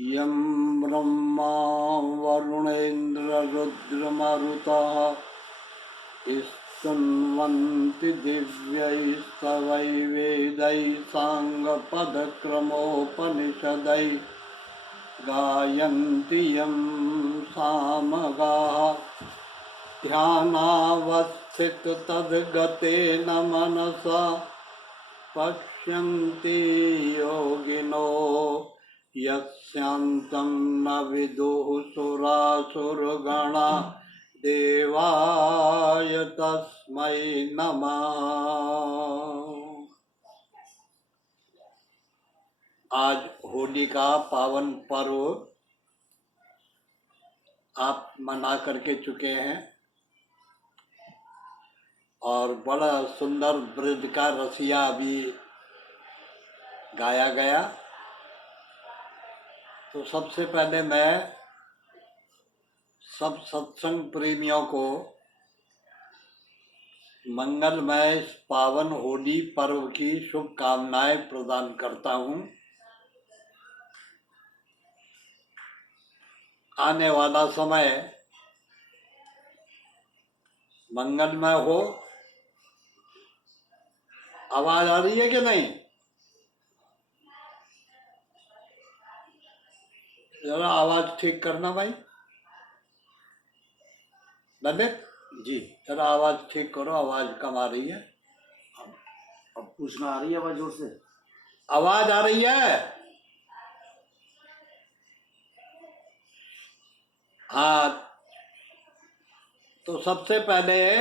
यं ब्रह्मा वरुणेन्द्ररुद्रमरुतः स्तुन्वन्ति दिव्यैस्तवैः वेदैः साङ्गपदक्रमोपनिषदैः गायन्ति यं सामगाः ध्यानावस्थिततद्गतेन मनसा पश्यन्ति योगिनो यस्यान्तं न विदुः सुरासुरगणा देवाय तस्मै नमः। आज होली का पावन पर्व आप मना करके चुके हैं और बड़ा सुंदर ब्रज का रसिया भी गाया गया। तो सबसे पहले मैं सब सत्संग प्रेमियों को मंगलमय इस पावन होली पर्व की शुभकामनाएं प्रदान करता हूं। आने वाला समय मंगलमय हो। आवाज आ रही है कि नहीं? जरा आवाज ठीक करना भाई। ललित जी, जरा आवाज ठीक करो, आवाज कम आ रही है। अब पूछना आ रही है आवाज जोर से? आवाज आ रही है? हाँ, तो सबसे पहले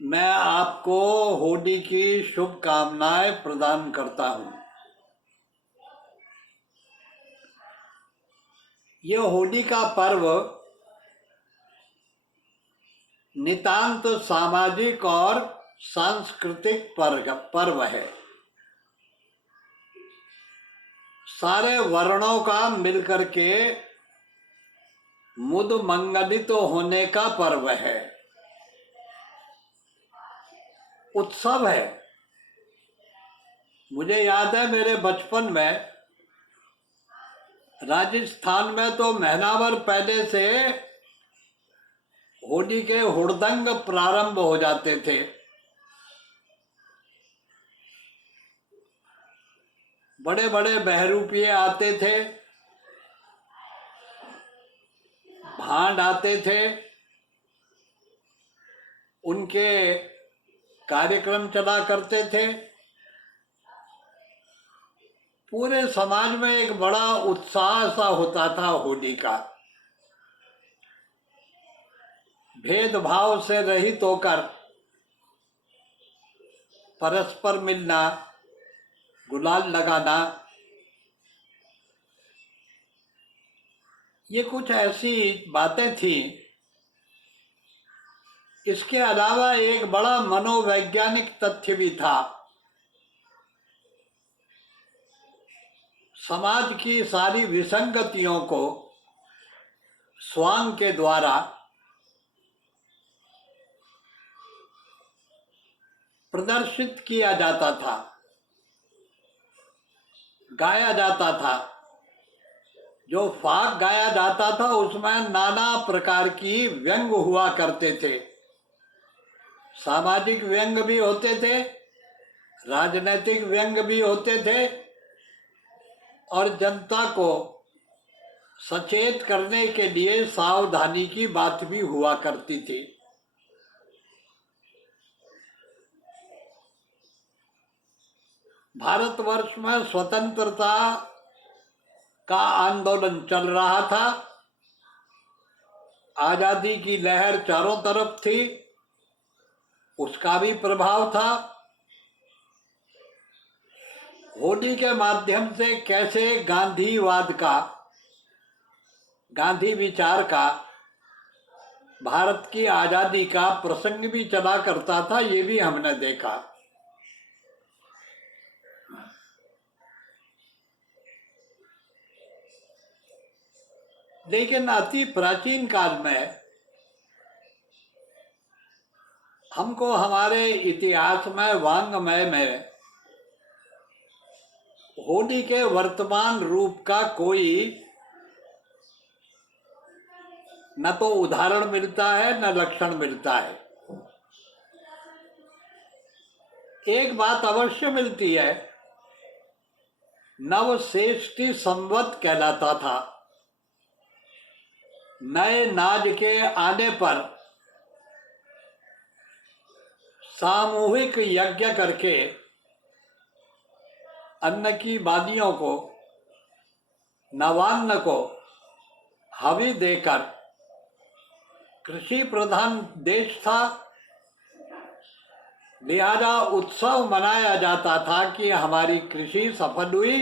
मैं आपको होली की शुभकामनाएं प्रदान करता हूं। यह होली का पर्व नितांत सामाजिक और सांस्कृतिक पर्व है। सारे वर्णों का मिलकर के मुद मंगलित होने का पर्व है, उत्सव है। मुझे याद है मेरे बचपन में राजस्थान में तो महीना भर पहले से होली के हुड़दंग प्रारंभ हो जाते थे। बड़े बड़े बहरूपिये आते थे, भांड आते थे, उनके कार्यक्रम चला करते थे। पूरे समाज में एक बड़ा उत्साह सा होता था होली का। भेदभाव से रहित होकर परस्पर मिलना, गुलाल लगाना, ये कुछ ऐसी बातें थी। इसके अलावा एक बड़ा मनोवैज्ञानिक तथ्य भी था। समाज की सारी विसंगतियों को स्वांग के द्वारा प्रदर्शित किया जाता था, गाया जाता था। जो फाग गाया जाता था उसमें नाना प्रकार की व्यंग हुआ करते थे। सामाजिक व्यंग भी होते थे, राजनीतिक व्यंग भी होते थे और जनता को सचेत करने के लिए सावधानी की बात भी हुआ करती थी। भारतवर्ष में स्वतंत्रता का आंदोलन चल रहा था। आजादी की लहर चारों तरफ थी, उसका भी प्रभाव था। होली के माध्यम से कैसे गांधीवाद का, गांधी विचार का, भारत की आजादी का प्रसंग भी चला करता था, ये भी हमने देखा। लेकिन अति प्राचीन काल में हमको हमारे इतिहास में, वांग्मय में होली के वर्तमान रूप का कोई न तो उदाहरण मिलता है न लक्षण मिलता है। एक बात अवश्य मिलती है, नवश्रेष्ठी संवत कहलाता था। नए नाज के आने पर सामूहिक यज्ञ करके अन्न की बादियों को, नवान्न को हवि देकर, कृषि प्रधान देश था, लिहाजा उत्सव मनाया जाता था कि हमारी कृषि सफल हुई,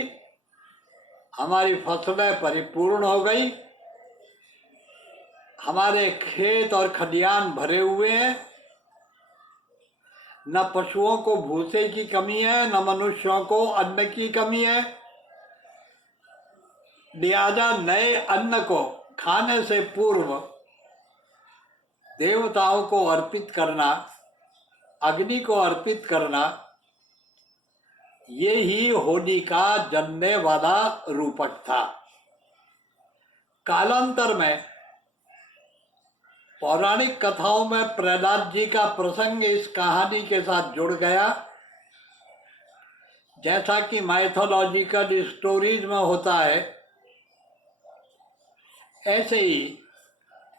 हमारी फसलें परिपूर्ण हो गई, हमारे खेत और खलियान भरे हुए हैं, न पशुओं को भूसे की कमी है, न मनुष्यों को अन्न की कमी है। लिहाजा नए अन्न को खाने से पूर्व देवताओं को अर्पित करना, अग्नि को अर्पित करना, ये ही होली का जमने वाला रूपक था। कालांतर में पौराणिक कथाओं में प्रहलाद जी का प्रसंग इस कहानी के साथ जुड़ गया। जैसा कि माइथोलॉजिकल स्टोरीज में होता है, ऐसे ही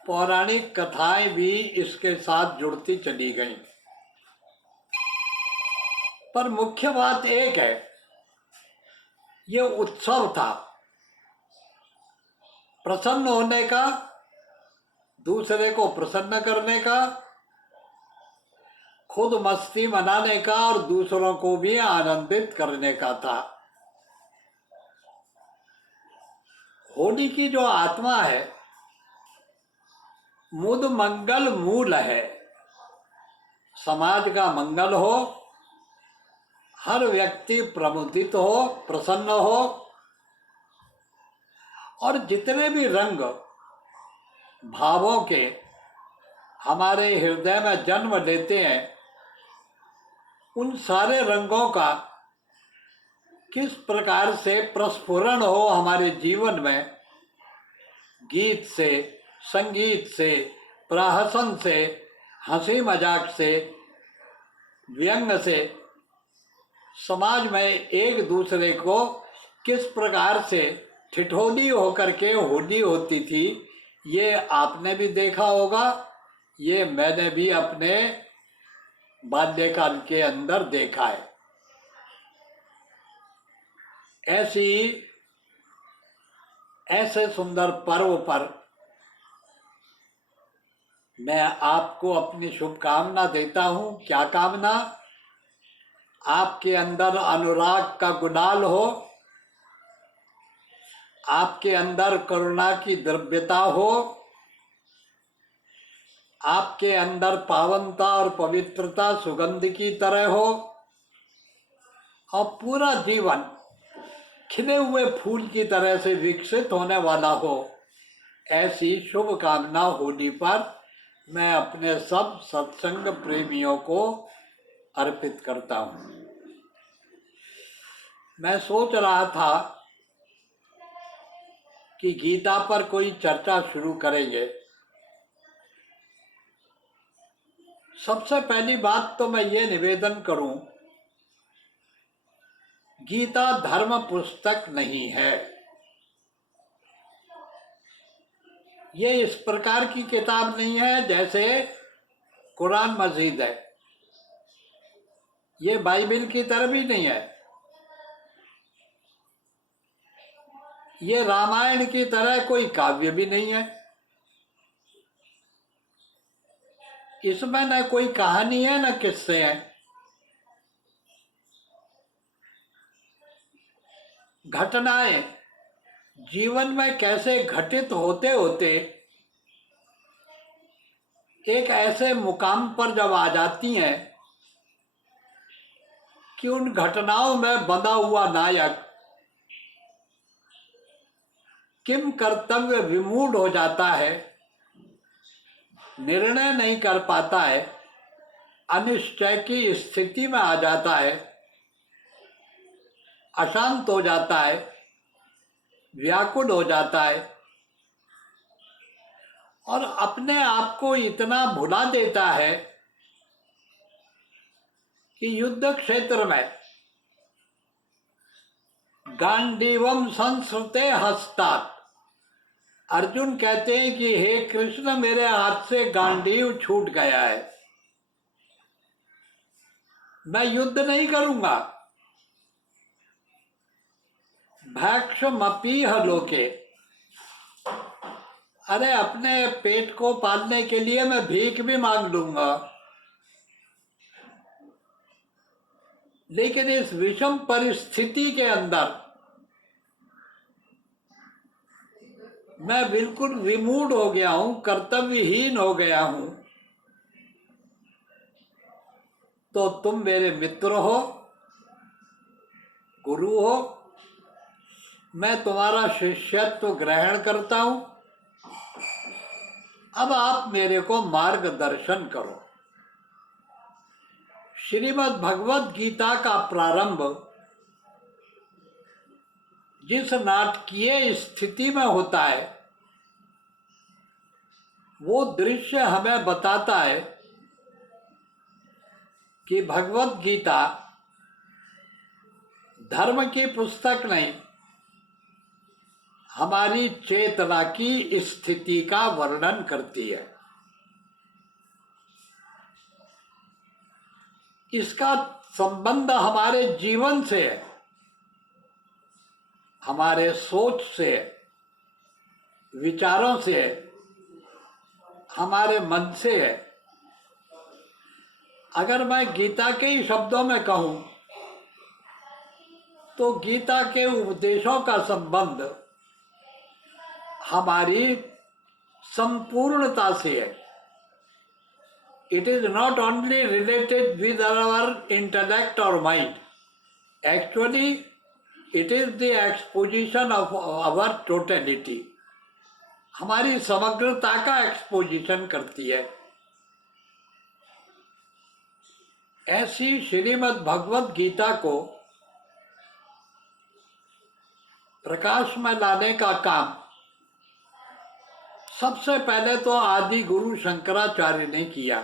पौराणिक कथाएं भी इसके साथ जुड़ती चली गईं। पर मुख्य बात एक है, ये उत्सव था प्रसन्न होने का, दूसरे को प्रसन्न करने का, खुद मस्ती मनाने का और दूसरों को भी आनंदित करने का था। होली की जो आत्मा है, मुद मंगल मूल है। समाज का मंगल हो, हर व्यक्ति प्रमुदित हो, प्रसन्न हो, और जितने भी रंग भावों के हमारे हृदय में जन्म लेते हैं, उन सारे रंगों का किस प्रकार से प्रस्फुरण हो हमारे जीवन में, गीत से, संगीत से, प्रहसन से, हंसी मजाक से, व्यंग से, समाज में एक दूसरे को किस प्रकार से ठिठोली होकर के होली होती थी, ये आपने भी देखा होगा, ये मैंने भी अपने बाल्यकाल के अंदर देखा है। ऐसे सुंदर पर्व पर मैं आपको अपनी शुभकामना देता हूँ। क्या कामना? आपके अंदर अनुराग का गुलाल हो, आपके अंदर करुणा की द्रव्यता हो, आपके अंदर पावनता और पवित्रता सुगंध की तरह हो, और पूरा जीवन खिले हुए फूल की तरह से विकसित होने वाला हो। ऐसी शुभकामना होली पर मैं अपने सब सत्संग प्रेमियों को अर्पित करता हूँ। मैं सोच रहा था कि गीता पर कोई चर्चा शुरू करेंगे। सबसे पहली बात तो मैं ये निवेदन करूं, गीता धर्म पुस्तक नहीं है। ये इस प्रकार की किताब नहीं है जैसे कुरान मजीद है। ये बाइबल की तरह भी नहीं है। ये रामायण की तरह कोई काव्य भी नहीं है। इसमें न कोई कहानी है न किस्से हैं। घटनाएं जीवन में कैसे घटित होते होते एक ऐसे मुकाम पर जब आ जाती हैं कि उन घटनाओं में बंधा हुआ नायक किम कर्तव्य विमूढ़ हो जाता है, निर्णय नहीं कर पाता है, अनिश्चय की स्थिति में आ जाता है, अशांत हो जाता है, व्याकुल हो जाता है और अपने आप को इतना भुला देता है कि युद्ध क्षेत्र में गांडीवम संस्कृते हस्तात्, अर्जुन कहते हैं कि हे कृष्ण, मेरे हाथ से गांडीव छूट गया है, मैं युद्ध नहीं करूंगा। भैक्षमपीह लोके, अरे अपने पेट को पालने के लिए मैं भीख भी मांग लूंगा, लेकिन इस विषम परिस्थिति के अंदर मैं बिल्कुल विमूढ़ हो गया हूं, कर्तव्यहीन हो गया हूं। तो तुम मेरे मित्र हो, गुरु हो, मैं तुम्हारा शिष्यत्व ग्रहण करता हूं, अब आप मेरे को मार्गदर्शन करो। श्रीमद् भगवद गीता का प्रारंभ जिस नाटकीय स्थिति में होता है, वो दृश्य हमें बताता है कि भगवद गीता धर्म की पुस्तक नहीं, हमारी चेतना की स्थिति का वर्णन करती है। इसका संबंध हमारे जीवन से है, हमारे सोच से, विचारों से, हमारे मन से है। अगर मैं गीता के ही शब्दों में कहूं तो गीता के उपदेशों का संबंध हमारी संपूर्णता से है। It is not only related with our intellect or mind. Actually, it is the exposition of our totality. हमारी समग्रता का एक्सपोजिशन करती है। ऐसी श्रीमद् भगवद गीता को प्रकाश में लाने का काम सबसे पहले तो आदि गुरु शंकराचार्य ने किया।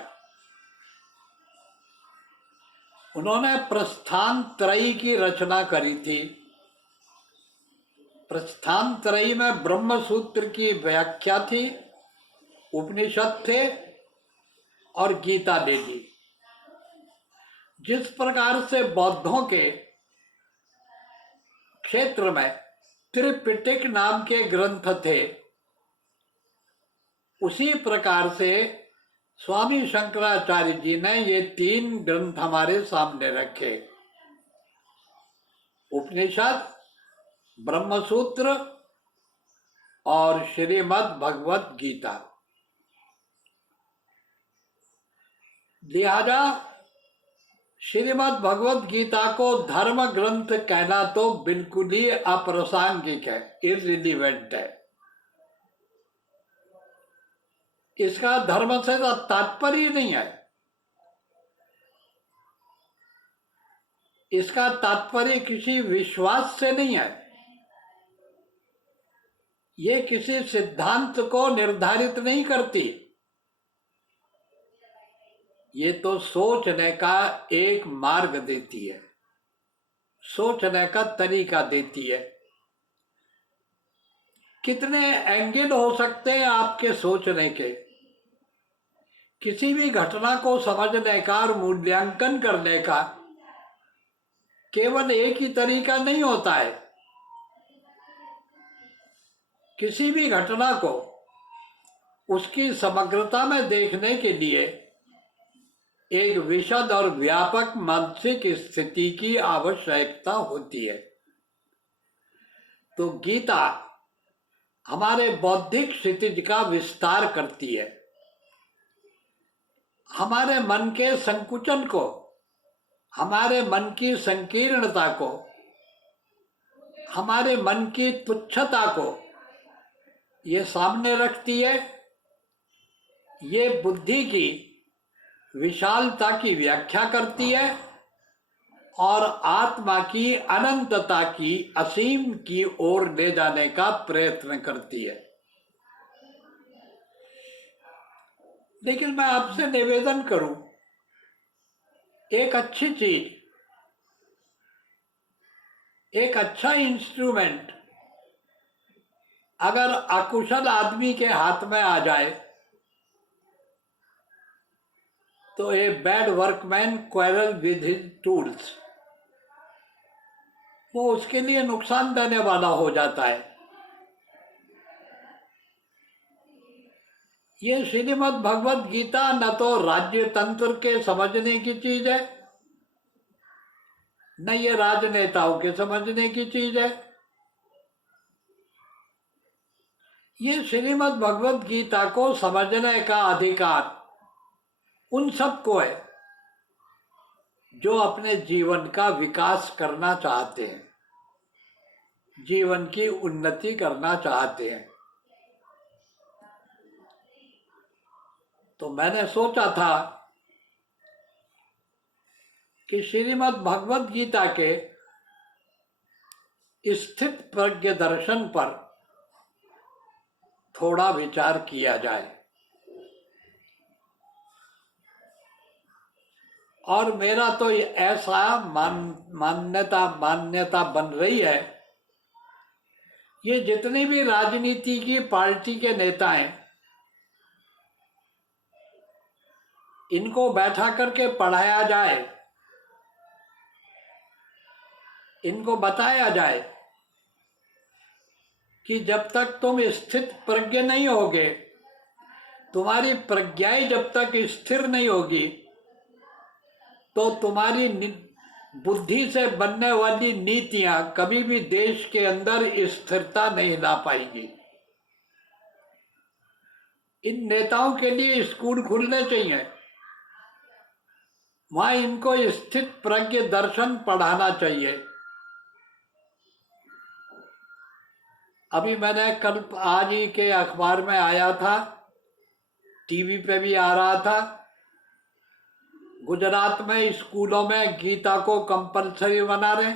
उन्होंने प्रस्थान त्रयी की रचना करी थी। प्रस्थान त्रयी में ब्रह्म सूत्र की व्याख्या थी, उपनिषद थे और गीता देवी। जिस प्रकार से बौद्धों के क्षेत्र में त्रिपिटक नाम के ग्रंथ थे, उसी प्रकार से स्वामी शंकराचार्य जी ने ये 3 ग्रंथ हमारे सामने रखे, उपनिषद, ब्रह्मसूत्र और श्रीमद् भगवद गीता। लिहाजा श्रीमद् भगवद गीता को धर्म ग्रंथ कहना तो बिल्कुल ही अप्रासंगिक है, इररिलेवेंट है। इसका धर्म से तात्पर्य नहीं है, इसका तात्पर्य किसी विश्वास से नहीं है, ये किसी सिद्धांत को निर्धारित नहीं करती, ये तो सोचने का एक मार्ग देती है, सोचने का तरीका देती है। कितने एंगल हो सकते हैं आपके सोचने के, किसी भी घटना को समझने का और मूल्यांकन करने का केवल एक ही तरीका नहीं होता है। किसी भी घटना को उसकी समग्रता में देखने के लिए एक विशद और व्यापक मानसिक स्थिति की आवश्यकता होती है। तो गीता हमारे बौद्धिक क्षितिज का विस्तार करती है, हमारे मन के संकुचन को, हमारे मन की संकीर्णता को, हमारे मन की तुच्छता को ये सामने रखती है। ये बुद्धि की विशालता की व्याख्या करती है और आत्मा की अनंतता की असीम की ओर ले जाने का प्रयत्न करती है। लेकिन मैं आपसे निवेदन करूं, एक अच्छी चीज, एक अच्छा इंस्ट्रूमेंट अगर अकुशल आदमी के हाथ में आ जाए तो a bad workman quarrel with his tools, वो उसके लिए नुकसान देने वाला हो जाता है। ये श्रीमद् भगवत गीता न तो राज्य तंत्र के समझने की चीज है, न ये राजनेताओं के समझने की चीज है। ये श्रीमद् भगवत गीता को समझने का अधिकार उन सबको है जो अपने जीवन का विकास करना चाहते हैं, जीवन की उन्नति करना चाहते हैं। तो मैंने सोचा था कि श्रीमद् भगवत गीता के स्थित प्रज्ञ दर्शन पर थोड़ा विचार किया जाए। और मेरा तो ऐसा मान्यता बन रही है, ये जितनी भी राजनीति की पार्टी के नेता हैं, इनको बैठा करके पढ़ाया जाए, इनको बताया जाए कि जब तक तुम स्थित प्रज्ञ नहीं होगे, तुम्हारी प्रज्ञाएं जब तक स्थिर नहीं होगी, तो तुम्हारी बुद्धि से बनने वाली नीतियां कभी भी देश के अंदर स्थिरता नहीं ला पाएंगी। इन नेताओं के लिए स्कूल खुलने चाहिए, वहां इनको स्थित प्रज्ञ दर्शन पढ़ाना चाहिए। अभी मैंने कल आज ही के अखबार में आया था, टीवी पे भी आ रहा था, गुजरात में स्कूलों में गीता को कंपलसरी बना रहे।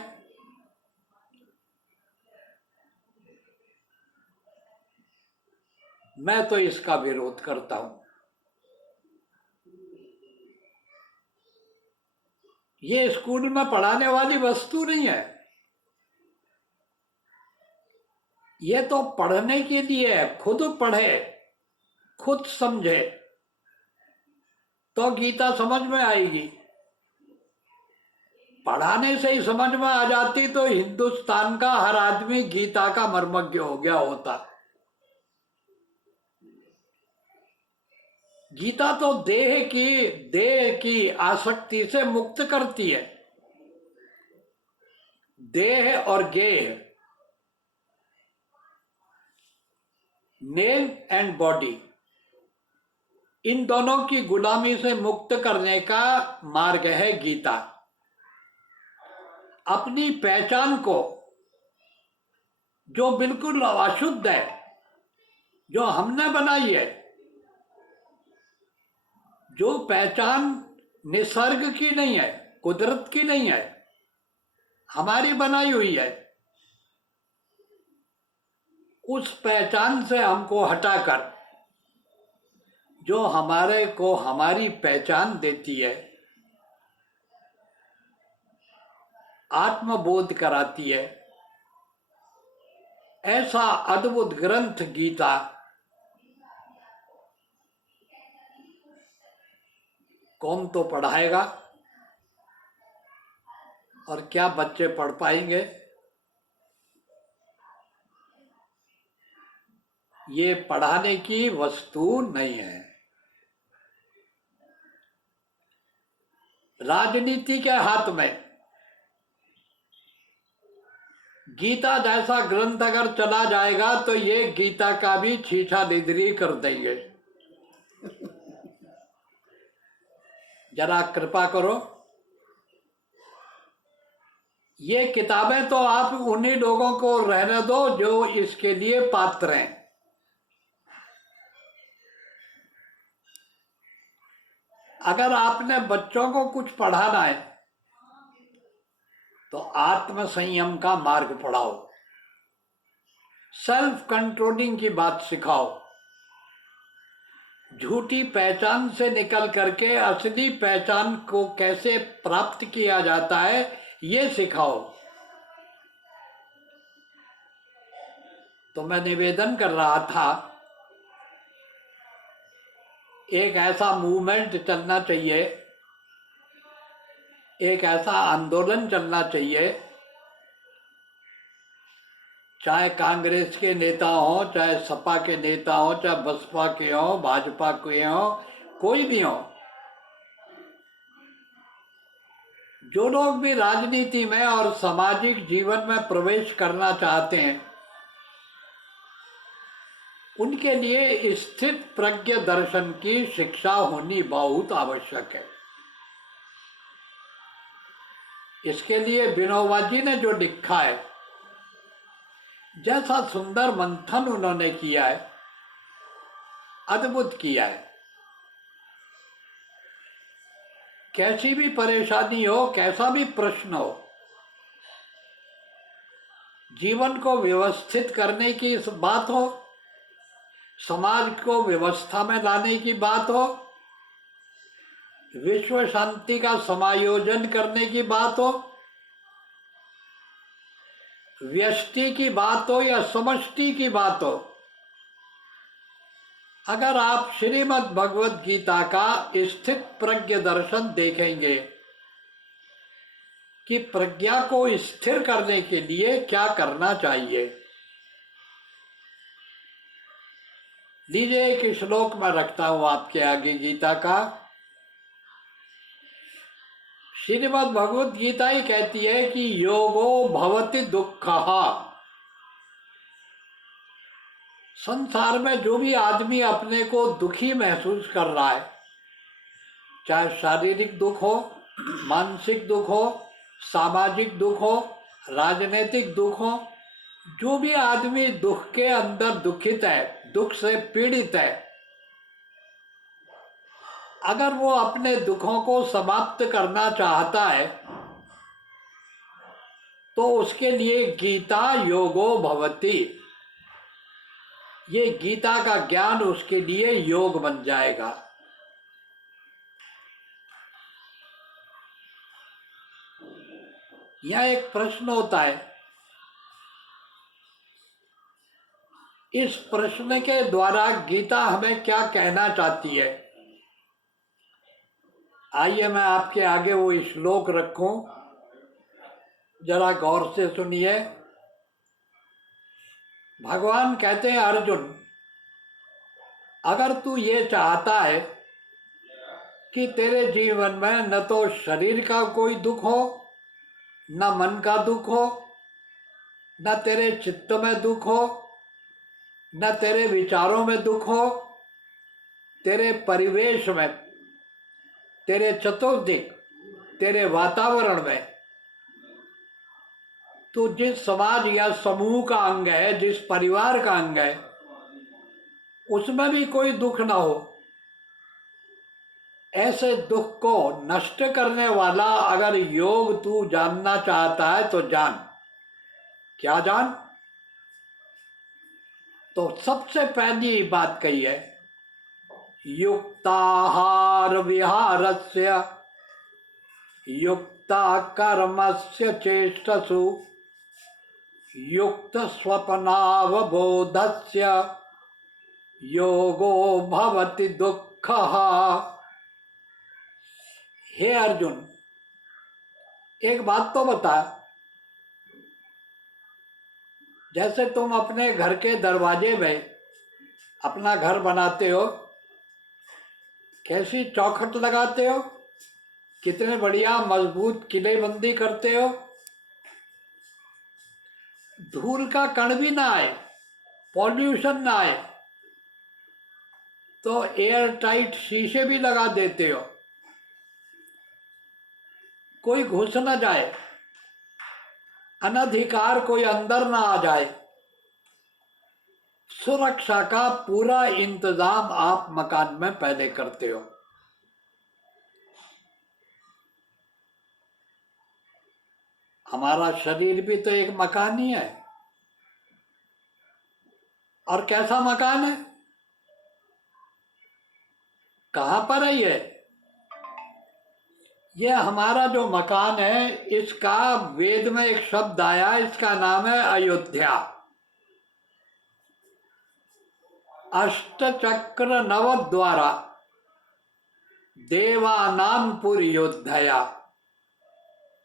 मैं तो इसका विरोध करता हूं। ये स्कूल में पढ़ाने वाली वस्तु नहीं है, ये तो पढ़ने के लिए है। खुद पढ़े, खुद समझे तो गीता समझ में आएगी। पढ़ाने से ही समझ में आ जाती तो हिंदुस्तान का हर आदमी गीता का मर्मज्ञ हो गया होता। गीता तो देह की आसक्ति से मुक्त करती है। देह और गेह, नेम एंड बॉडी, इन दोनों की गुलामी से मुक्त करने का मार्ग है गीता। अपनी पहचान को, जो बिल्कुल अशुद्ध है, जो हमने बनाई है, जो पहचान निसर्ग की नहीं है, कुदरत की नहीं है, हमारी बनाई हुई है, उस पहचान से हमको हटाकर जो हमारे को हमारी पहचान देती है, आत्मबोध कराती है, ऐसा अद्भुत ग्रंथ गीता कौन तो पढ़ाएगा और क्या बच्चे पढ़ पाएंगे? ये पढ़ाने की वस्तु नहीं है। राजनीति के हाथ में गीता जैसा ग्रंथ अगर चला जाएगा तो ये गीता का भी छीछा लिदरी कर देंगे। जरा कृपा करो, ये किताबें तो आप उन्हीं लोगों को रहने दो जो इसके लिए पात्र हैं। अगर आपने बच्चों को कुछ पढ़ाना है तो आत्म संयम का मार्ग पढ़ाओ, सेल्फ कंट्रोलिंग की बात सिखाओ, झूठी पहचान से निकल करके असली पहचान को कैसे प्राप्त किया जाता है ये सिखाओ। तो मैं निवेदन कर रहा था, एक ऐसा मूवमेंट चलना चाहिए, एक ऐसा आंदोलन चलना चाहिए, चाहे कांग्रेस के नेता हो, चाहे सपा के नेता हो, चाहे बसपा के हो, भाजपा के हो, कोई भी हो, जो लोग भी राजनीति में और सामाजिक जीवन में प्रवेश करना चाहते हैं, उनके लिए स्थित प्रज्ञ दर्शन की शिक्षा होनी बहुत आवश्यक है। इसके लिए विनोबा जी ने जो लिखा है, जैसा सुंदर मंथन उन्होंने किया है, अद्भुत किया है। कैसी भी परेशानी हो, कैसा भी प्रश्न हो, जीवन को व्यवस्थित करने की इस बात हो, समाज को व्यवस्था में लाने की बात हो, विश्व शांति का समायोजन करने की बात हो, व्यष्टि की बात हो या समष्टि की बात हो, अगर आप श्रीमद् भगवद गीता का स्थित प्रज्ञ दर्शन देखेंगे कि प्रज्ञा को स्थिर करने के लिए क्या करना चाहिए। लीजिए एक श्लोक में रखता हूं आपके आगे गीता का। श्रीमद् भगवद गीता ही कहती है कि योगो भवति दुःखः। संसार में जो भी आदमी अपने को दुखी महसूस कर रहा है, चाहे शारीरिक दुख हो, मानसिक दुख हो, सामाजिक दुख हो, राजनीतिक दुख हो, जो भी आदमी दुख के अंदर दुखित है, दुख से पीड़ित है, अगर वो अपने दुखों को समाप्त करना चाहता है तो उसके लिए गीता योगो भवति, ये गीता का ज्ञान उसके लिए योग बन जाएगा। यह एक प्रश्न होता है, इस प्रश्न के द्वारा गीता हमें क्या कहना चाहती है। आइए मैं आपके आगे वो श्लोक रखूं, जरा गौर से सुनिए। भगवान कहते हैं, अर्जुन अगर तू ये चाहता है कि तेरे जीवन में न तो शरीर का कोई दुख हो, न मन का दुख हो, न तेरे चित्त में दुख हो, न तेरे विचारों में दुख हो, तेरे परिवेश में, तेरे चतुर्दिक, तेरे वातावरण में, तो जिस समाज या समूह का अंग है, जिस परिवार का अंग है, उसमें भी कोई दुख ना हो, ऐसे दुख को नष्ट करने वाला अगर योग तू जानना चाहता है तो जान। क्या जान? तो सबसे पहली बात कही है, युक्ताहार विहारस्य युक्ता कर्मस्य चेष्टसु युक्त स्वप्नावबोधस्य योगो भवति दुःखः। हे अर्जुन, एक बात तो बता, जैसे तुम अपने घर के दरवाजे में अपना घर बनाते हो, कैसी चौखट लगाते हो, कितने बढ़िया मजबूत किलेबंदी करते हो, धूल का कण भी ना आए, पॉल्यूशन ना आए, तो एयर टाइट शीशे भी लगा देते हो, कोई घुस ना जाए, अनधिकार कोई अंदर ना आ जाए, सुरक्षा का पूरा इंतजाम आप मकान में पहले करते हो। हमारा शरीर भी तो एक मकान ही है। और कैसा मकान है? कहाँ पर है ये? ये हमारा जो मकान है, इसका वेद में एक शब्द आया, इसका नाम है अयोध्या। अष्टचक्र नवद्वारा देवानाम पुरी योद्धया।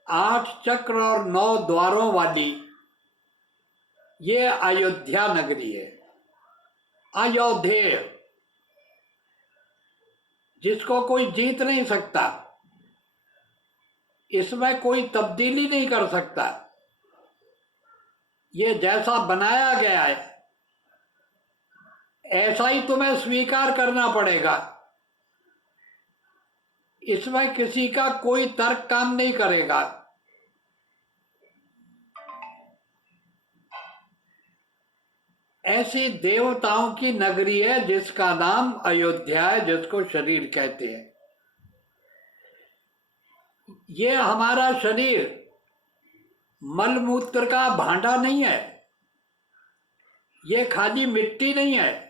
8 चक्र और 9 द्वारों वाली ये अयोध्या नगरी है। अयोध्येय, जिसको कोई जीत नहीं सकता, इसमें कोई तब्दीली नहीं कर सकता। ये जैसा बनाया गया है ऐसा ही तुम्हें स्वीकार करना पड़ेगा। इसमें किसी का कोई तर्क काम नहीं करेगा। ऐसी देवताओं की नगरी है जिसका नाम अयोध्या है, जिसको शरीर कहते हैं। ये हमारा शरीर मलमूत्र का भांडा नहीं है, ये खाली मिट्टी नहीं है,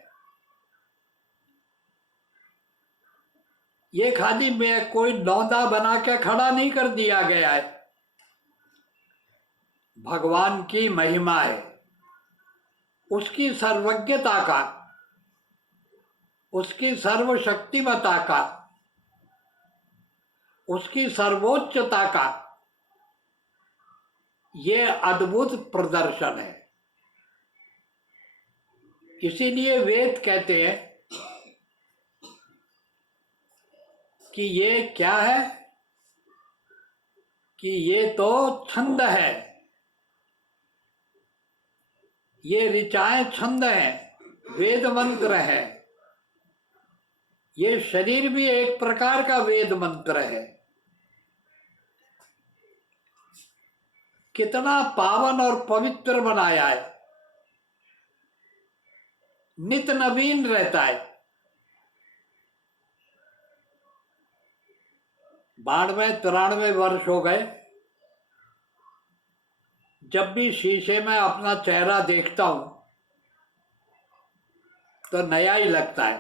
ये खाली में कोई नौदा बना के खड़ा नहीं कर दिया गया है। भगवान की महिमा है, उसकी सर्वज्ञता का, उसकी सर्वशक्तिमता का, उसकी सर्वोच्चता का ये अद्भुत प्रदर्शन है। इसीलिए वेद कहते हैं कि ये क्या है, कि ये तो छंद है, ये ऋचाएं छंद हैं, वेद मंत्र है। ये शरीर भी एक प्रकार का वेद मंत्र है। कितना पावन और पवित्र बनाया है, नित नवीन रहता है। 92-93 वर्ष हो गए, जब भी शीशे में अपना चेहरा देखता हूं तो नया ही लगता है।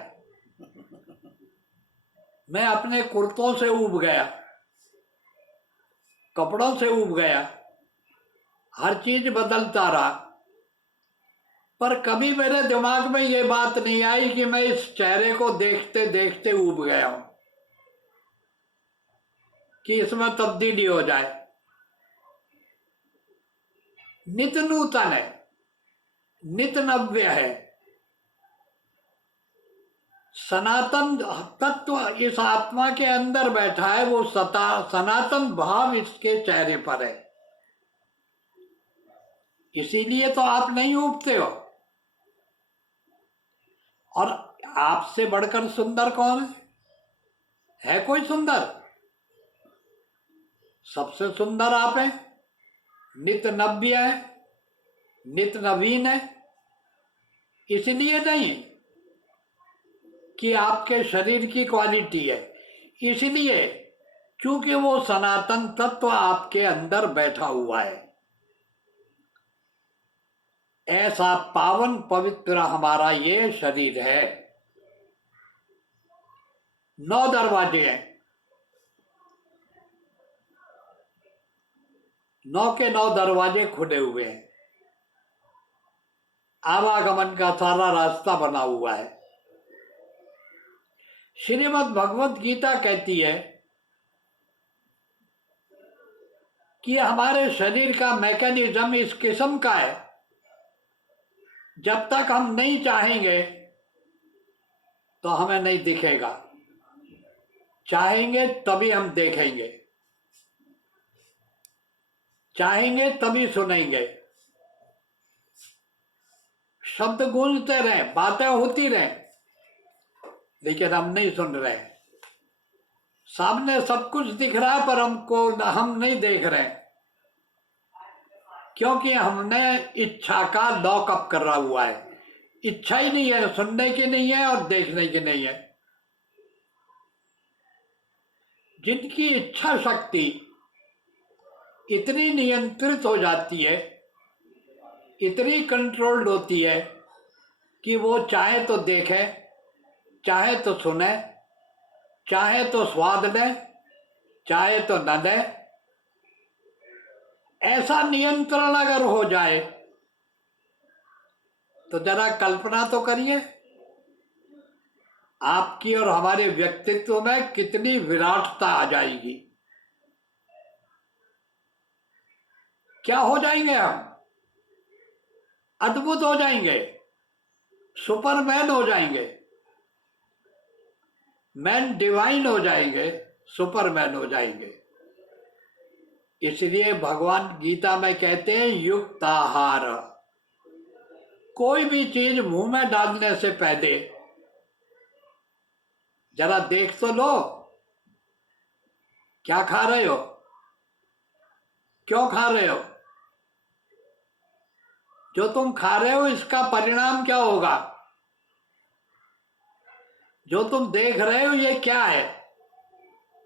मैं अपने कुर्तों से ऊब गया, कपड़ों से ऊब गया, हर चीज बदलता रहा, पर कभी मेरे दिमाग में ये बात नहीं आई कि मैं इस चेहरे को देखते देखते ऊब गया हूं, कि इसमें तब्दीली हो जाए। नित नूतन है, नित नव्य है। सनातन तत्व इस आत्मा के अंदर बैठा है, वो सनातन भाव इसके चेहरे पर है। इसीलिए तो आप नहीं ऊबते हो। और आपसे बढ़कर सुंदर कौन है कोई सुंदर? सबसे सुंदर आप हैं, नित नव्य है, नित नवीन है। इसलिए नहीं कि आपके शरीर की क्वालिटी है, इसलिए क्योंकि वो सनातन तत्व आपके अंदर बैठा हुआ है। ऐसा पावन पवित्र हमारा ये शरीर है। 9 दरवाजे हैं, 9 के 9 दरवाजे खुले हुए हैं। आवागमन का सारा रास्ता बना हुआ है। श्रीमद् भगवत गीता कहती है कि हमारे शरीर का मैकेनिज्म इस किस्म का है, जब तक हम नहीं चाहेंगे तो हमें नहीं दिखेगा, चाहेंगे तभी हम देखेंगे, चाहेंगे तभी सुनेंगे। शब्द गूंजते रहे, बातें होती रहे, लेकिन हम नहीं सुन रहे। सामने सब कुछ दिख रहा है पर हम नहीं देख रहे, क्योंकि हमने इच्छा का लॉकअप करा हुआ है। इच्छा ही नहीं है, सुनने की नहीं है और देखने की नहीं है। जिनकी इच्छा शक्ति इतनी नियंत्रित हो जाती है, इतनी कंट्रोल्ड होती है कि वो चाहे तो देखे, चाहे तो सुने, चाहे तो स्वाद ले, चाहे तो न दे। ऐसा नियंत्रण अगर हो जाए तो जरा कल्पना तो करिए आपकी और हमारे व्यक्तित्व में कितनी विराटता आ जाएगी। क्या हो जाएंगे हम? अद्भुत हो जाएंगे, सुपरमैन हो जाएंगे, मैन डिवाइन हो जाएंगे, सुपरमैन हो जाएंगे। इसलिए भगवान गीता में कहते हैं युक्त आहार। कोई भी चीज मुंह में डालने से पहले जरा देख तो लो, क्या खा रहे हो, क्यों खा रहे हो, जो तुम खा रहे हो इसका परिणाम क्या होगा, जो तुम देख रहे हो ये क्या है।